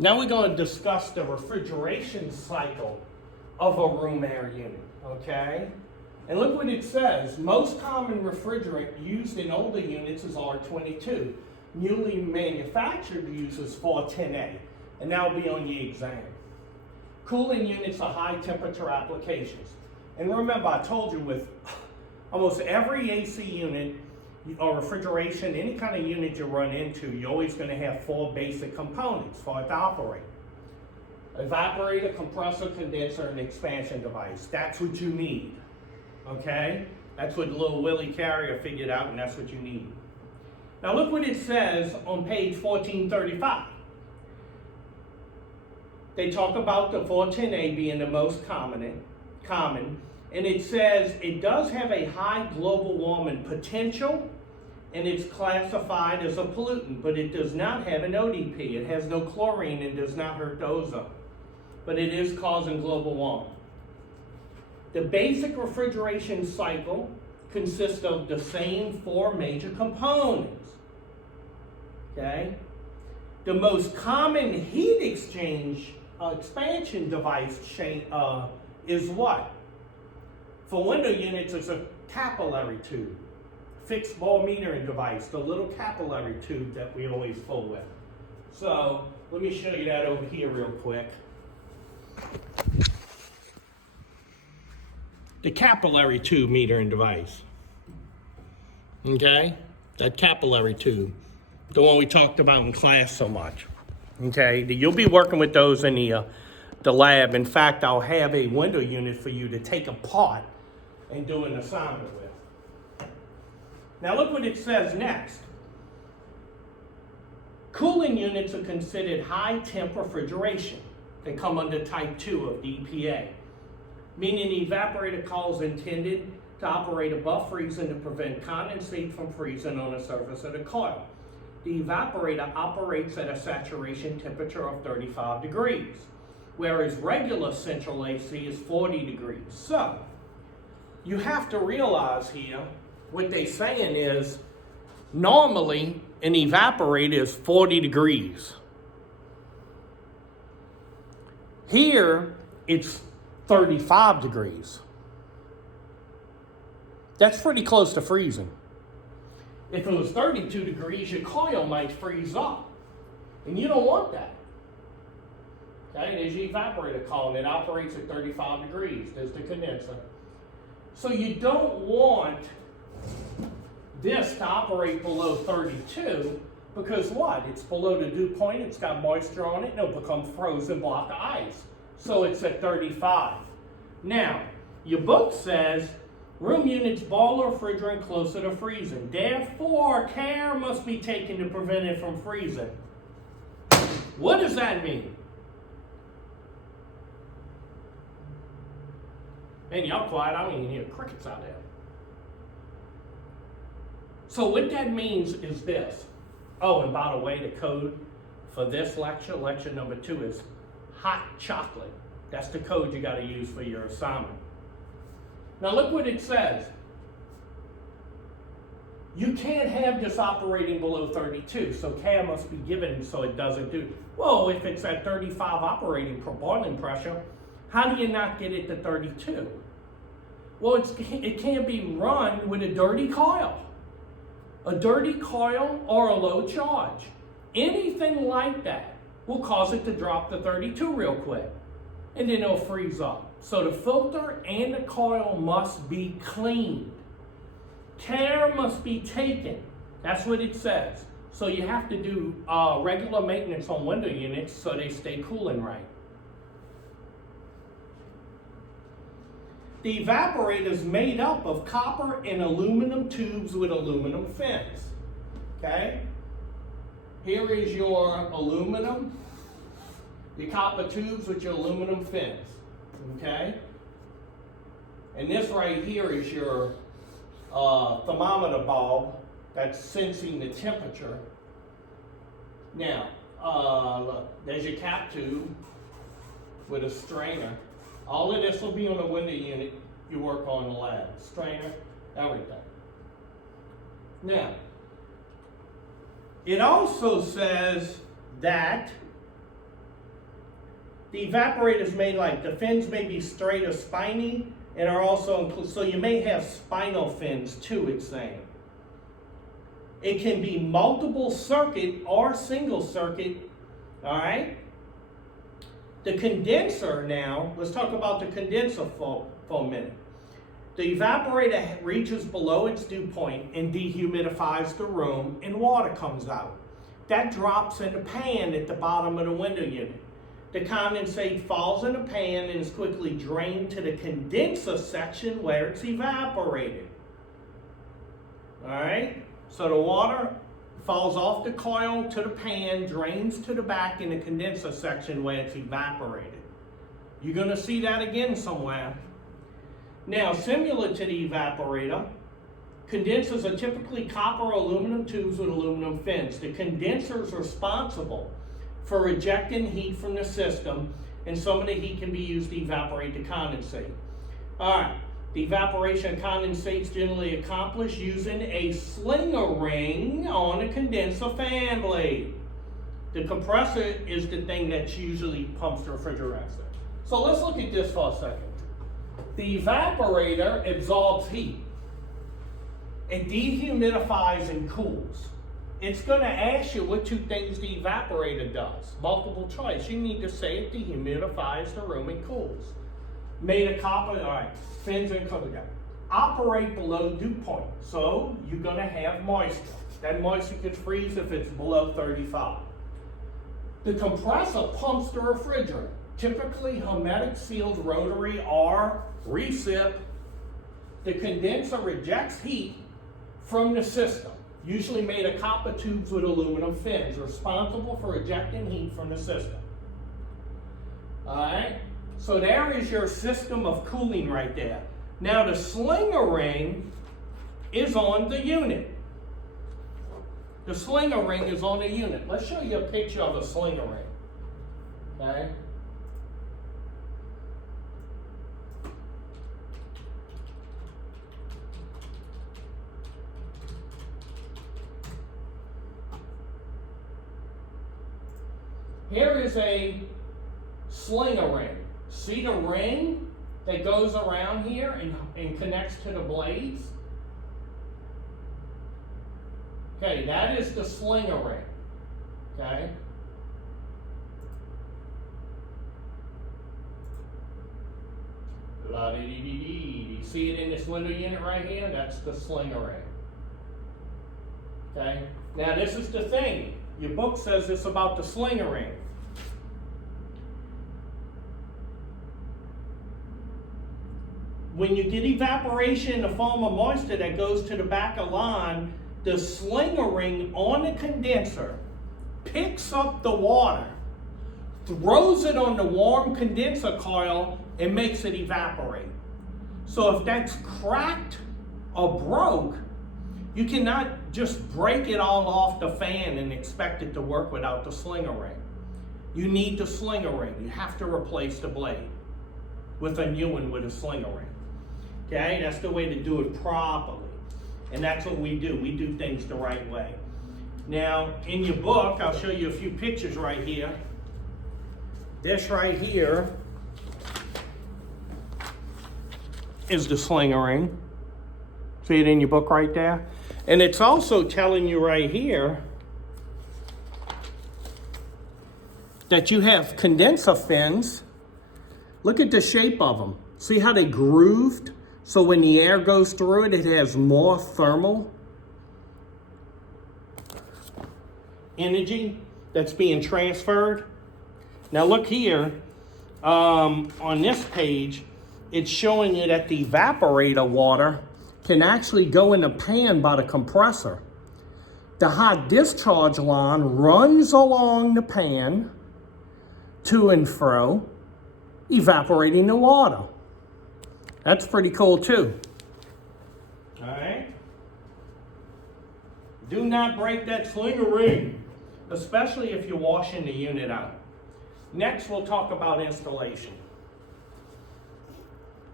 Now we're going to discuss the refrigeration cycle of a room air unit, okay? And look what it says. Most common refrigerant used in older units is R22. Newly manufactured uses 410A, and that'll be on your exam. Cooling units are high temperature applications. And remember, I told you with almost every AC unit or refrigeration, any kind of unit you run into, you're always going to have 4 basic components for it to operate. Evaporator, compressor, condenser, and expansion device. That's what you need, okay? That's what little Willie Carrier figured out, and that's what you need. Now look what it says on page 1435. They talk about the 410A being the most common, and it says it does have a high global warming potential, and it's classified as a pollutant, but it does not have an ODP. It has no chlorine and does not hurt the ozone, but it is causing global warming. The basic refrigeration cycle consists of the same 4 major components, okay? The most common heat exchange expansion device is what? For window units, it's a capillary tube. Fixed ball metering device, the little capillary tube that we always fill with. So let me show you that over here real quick. The capillary tube metering device. Okay? That capillary tube. The one we talked about in class so much. Okay? You'll be working with those in the lab. In fact, I'll have a window unit for you to take apart and do an assignment with. Now look what it says next. Cooling units are considered high temp refrigeration. They come under type 2 of the EPA, meaning the evaporator coil is intended to operate above freezing to prevent condensate from freezing on the surface of the coil. The evaporator operates at a saturation temperature of 35 degrees, whereas regular central AC is 40 degrees. So, you have to realize here, what they're saying is, normally an evaporator is 40 degrees. Here, it's 35 degrees. That's pretty close to freezing. If it was 32 degrees, your coil might freeze up. And you don't want that. Okay, there's your evaporator coil, and it operates at 35 degrees. There's the condenser. So you don't want this to operate below 32, because what? It's below the dew point, it's got moisture on it, and it'll become frozen block of ice. So it's at 35. Now, your book says, room units boil refrigerant closer to freezing. Therefore, care must be taken to prevent it from freezing. What does that mean? Man, y'all quiet, I don't even hear crickets out there. So what that means is this. Oh, and by the way, the code for this lecture number 2, is hot chocolate. That's the code you got to use for your assignment. Now look what it says. You can't have this operating below 32, so care must be given so it doesn't do. Well, if it's at 35 operating boiling pressure, how do you not get it to 32? Well, it can't be run with a dirty coil. A dirty coil or a low charge. Anything like that will cause it to drop to 32 real quick. And then it'll freeze up. So the filter and the coil must be cleaned. Care must be taken. That's what it says. So you have to do regular maintenance on window units so they stay cooling right. The evaporator is made up of copper and aluminum tubes with aluminum fins. Okay? Here is your aluminum, the copper tubes with your aluminum fins. Okay? And this right here is your thermometer bulb that's sensing the temperature. Now, look, there's your cap tube with a strainer. All of this will be on the window unit you work on in the lab. Strainer, everything. Now, it also says that The evaporator is made like, the fins may be straight or spiny, and are also included, so you may have spinal fins too, it's saying. It can be multiple circuit or single circuit, all right? The condenser now, let's talk about the condenser for a minute. The evaporator reaches below its dew point and dehumidifies the room, and water comes out. That drops in a pan at the bottom of the window unit. The condensate falls in a pan and is quickly drained to the condenser section where it's evaporated. All right? So the water falls off the coil to the pan, drains to the back in the condenser section where it's evaporated. You're going to see that again somewhere. Now, similar to the evaporator, condensers are typically copper or aluminum tubes with aluminum fins. The condenser is responsible for ejecting heat from the system, and some of the heat can be used to evaporate the condensate. All right, the evaporation of condensate is generally accomplished using a slinger ring on a condenser fan blade. The compressor is the thing that usually pumps the refrigerant. So let's look at this for a second. The evaporator absorbs heat. It dehumidifies and cools. It's going to ask you what two things the evaporator does. Multiple choice. You need to say it dehumidifies the room and cools. Made of copper, all right, fins and cover down. Operate below dew point. So you're going to have moisture. That moisture could freeze if it's below 35. The compressor pumps the refrigerant. Typically hermetic sealed rotary or recip. The condenser rejects heat from the system, usually made of copper tubes with aluminum fins, responsible for ejecting heat from the system. All right, so there is your system of cooling right there. Now the slinger ring is on the unit. The slinger ring is on the unit. Let's show you a picture of a slinger ring. Okay. Here is a slinger ring. See the ring that goes around here and connects to the blades? Okay, that is the slinger ring. Okay? La-dee-dee-dee-dee. You see it in this window unit right here? That's the slinger ring. Okay? Now this is the thing. Your book says it's about the slinger ring. When you get evaporation in the form of moisture that goes to the back of line, the slinger ring on the condenser picks up the water, throws it on the warm condenser coil, and makes it evaporate. So if that's cracked or broke, you cannot just break it all off the fan and expect it to work without the slinger ring. You need the slinger ring. You have to replace the blade with a new one with a slinger ring. Okay, that's the way to do it properly. And that's what we do. We do things the right way. Now, in your book, I'll show you a few pictures right here. This right here is the slinger ring. See it in your book right there? And it's also telling you right here that you have condenser fins. Look at the shape of them. See how they grooved? So when the air goes through it, it has more thermal energy that's being transferred. Now look here, on this page, it's showing you that the evaporator water can actually go in the pan by the compressor. The hot discharge line runs along the pan to and fro, evaporating the water. That's pretty cool too. All right. Do not break that slinger ring, especially if you're washing the unit out. Next, we'll talk about installation.